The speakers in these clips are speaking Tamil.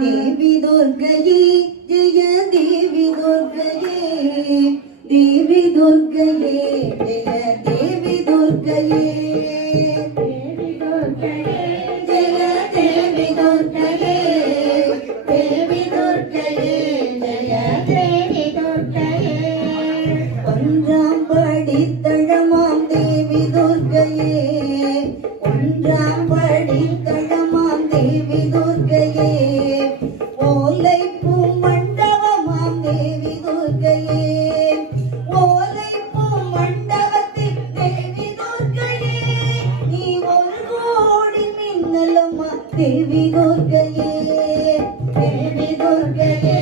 देवी दुर्गये जय देवी दुर्गये देवी दुर्गये जय देवी दुर्गये देवी दुर्गये जय देवी दुर्गये देवी दुर्गये जय देवी दुर्गये ஒன்றாம் படித்தளமாம் தேவி துர்க்கையே ஒன்றாம் படித்தளமாம் தேவி துர்க்கையே ஓலை பூ மண்டபமாம் தேவி துர்க்கையே ஓலை பூ மண்டபத்தில் தேவி துர்க்கையே நீ ஒரு கோடி மின்னலமா தேவி துர்க்கையே தேவி துர்க்கையே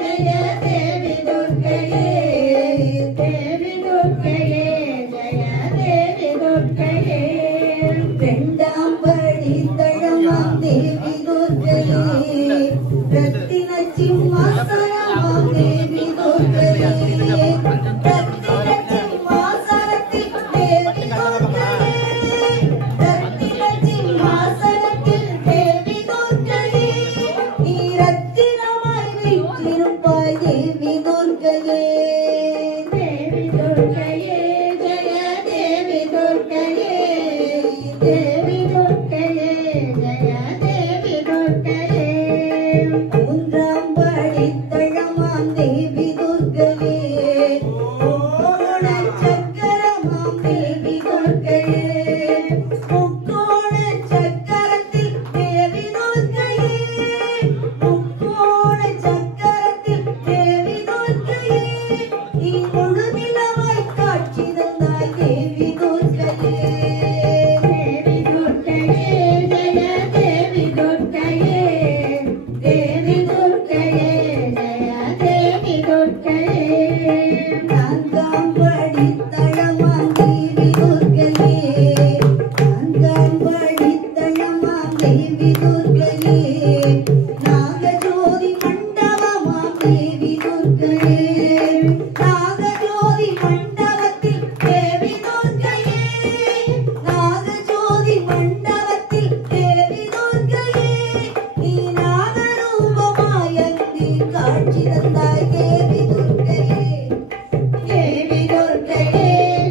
ஜெய தேவி துர்க்கையே தேவி துர்க்கையே ஜெய தேவி துர்க்கையே இரண்டாம் படித்தளமாம் தேவி துர்க்கையே ரத்தின சிம்மாசனமாம் தேவி துர்க்கையே ரத்தின சிம்மாசனத்தில் தேவி துர்க்கையே ரத்தின சிம்மாசனத்தில் தேவி துர்க்கையே நீ ரத்தினமாய் வீற்றிருப்பாய் தேவி துர்க்கையே தேவி துர்க்கையே ஜெய தேவி துர்க்கையே தேவி துர்க்கையே ஜெய தேவி துர்க்கையே மூன்றாம் படித்தளமாம் தேவி துர்க்கையே கோண சக்கரமாம் தேவி துர்க்கையே முக்கோண சக்கரத்தில் தேவி துர்க்கையே முக்கோண சக்கரத்தில் தேவி துர்க்கையே நீ முழுநிலவாய் காட்சி தந்தாய் தேவி துர்க்கையே தேவி துர்க்கையே ஜெய தேவி துர்க்கையே தேவி துர்க்கையே ஜெய தேவி துர்க்கையே நான்காம் படித்தளமாம் தேவி துர்க்கையே நான்காம் படித்தளமாம் தேவி துர்க்கையே நாகஜோதி மண்டபமாம் தேவி துர்க்கையே நாகஜோதி மண்டபத்தில் தேவி துர்க்கையே நாகஜோதி மண்டபத்தில் தேவி துர்க்கையே நீ நாகரூபமாய் அங்கே காட்சி தந்தாய் தேவி துர்க்கையே தேவி துர்க்கையே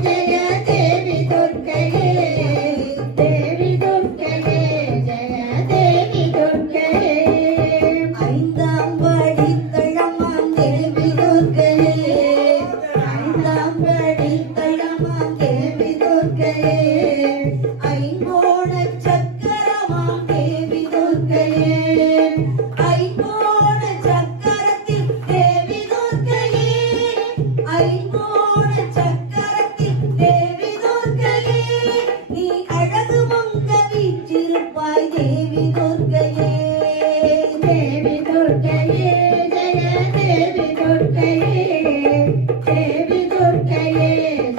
ஜெய தேவி துர்க்கையே தேவி துர்க்கையே ஜெய தேவி துர்க்கையே ஐந்தாம் படித்தளமாம் தேவி துர்க்கையே ஐந்தாம் படித்தளமாம் தேவி துர்க்கையே ஐங்கோண சக்கரமாம் தேவி துர்க்கையே ஐங்கோண சக்கரத்தில் தேவி துர்க்கையே ஐங்கோண சக்கரத்தில் தேவி துர்க்கையே நீ அழகு மங்க வீற்றிருப்பாய் தேவி துர்க்கையே தேவி துர்க்கையே ஜெய தேவி துர்க்கையே தேவி துர்க்கையே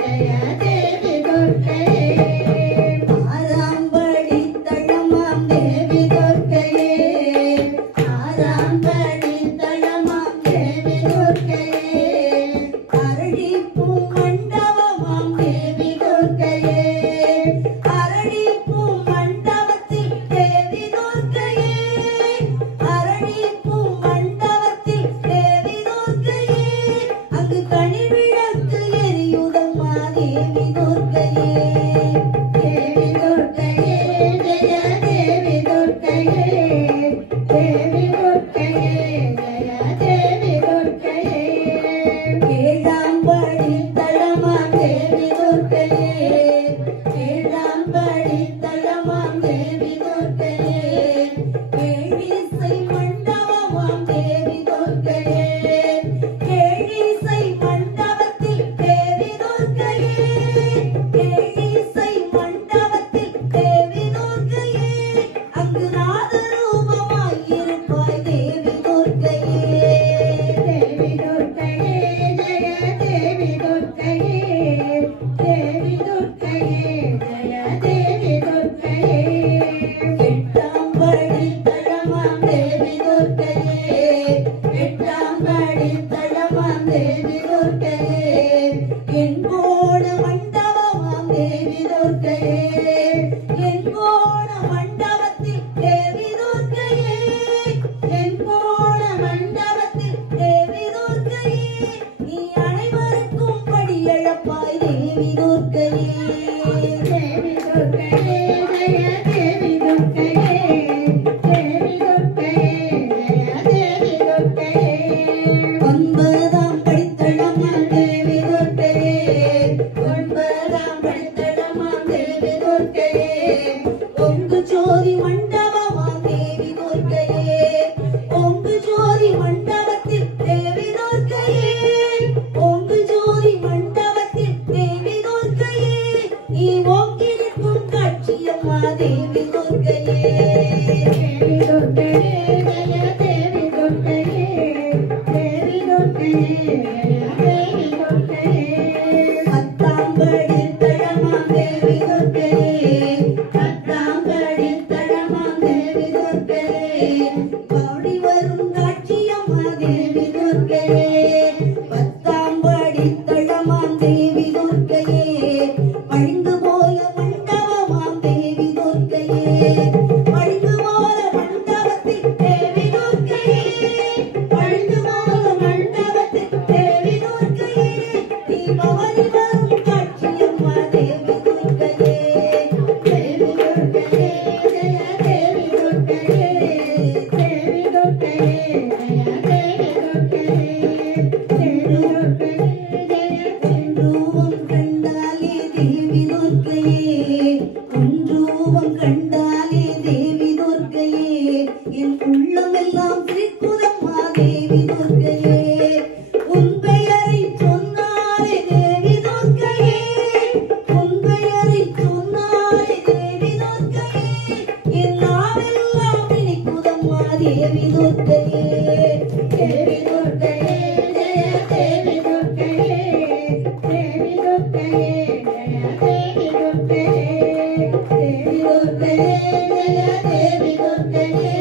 ஜெய தேவி துர்க்கையே ஆறாம் படித்தளமாம் தேவி துர்க்கையே ஆறாம் படித்தளமாம் தேவி துர்க்கையே அரளிப்பூ மண்டபமாம் தேவி துர்க்கையே அரளிப்பூ மண்டபத்தில் தேவி துர்க்கையே அரளிப்பூ மண்டபத்தில் தேவி துர்க்கையே அங்கு கனிவிளக்கு எரியுதம்மா தேவி துர்க்கையே தேவி துர்க்கையே ஜெய தேவி துர்க்கையே தேவி துர்க்கையே ஜெய தேவி துர்க்கையே ஏழாம் படித்தளமாம் தேவி துர்க்கையே ஏழாம் படித்தளமாம் தேவி துர்க்கையே ஏழிசை மண்டபமாம் தேவி துர்க்கையே ஏழிசை மண்டபத்தில் தேவி துர்க்கையே ஏழிசை மண்டபத்தில் தேவி துர்க்கையே அங்கு நாதரூபமாய் இருப்பாய் தேவி துர்க்கையே தேவி துர்க்கையே ஜெய தேவி துர்க்கையே தேவி துர்க்கையே ஜெய தேவி துர்க்கையே எட்டாம் படித்தளமாம் தேவி துர்க்கையே எட்டாம் படித்தளமாம் தேவி துர்க்கையே எங்கோண மண்டபமாம் தேவி துர்க்கையே எங்கோண மண்டபத்தில் தேவி துர்க்கையே எங்கோ உள்ளமெல்லாம் சிரிக்குதம்மா தேவி துர்க்கையே உன் பெயரை சொன்னாலே தேவி துர்க்கையே உன் பெயரை சொன்னாலே தேவி துர்க்கையே என் நாவெல்லாம் இனிக்குதம்மா தேவி துர்க்கையே தேவி துர்க்கையே ஜெய தேவி துர்க்கையே தேவி துர்க்கையே ஜெய தேவி துர்க்கையே தேவி துர்க்கையே ஜெய தேவி துர்க்கையே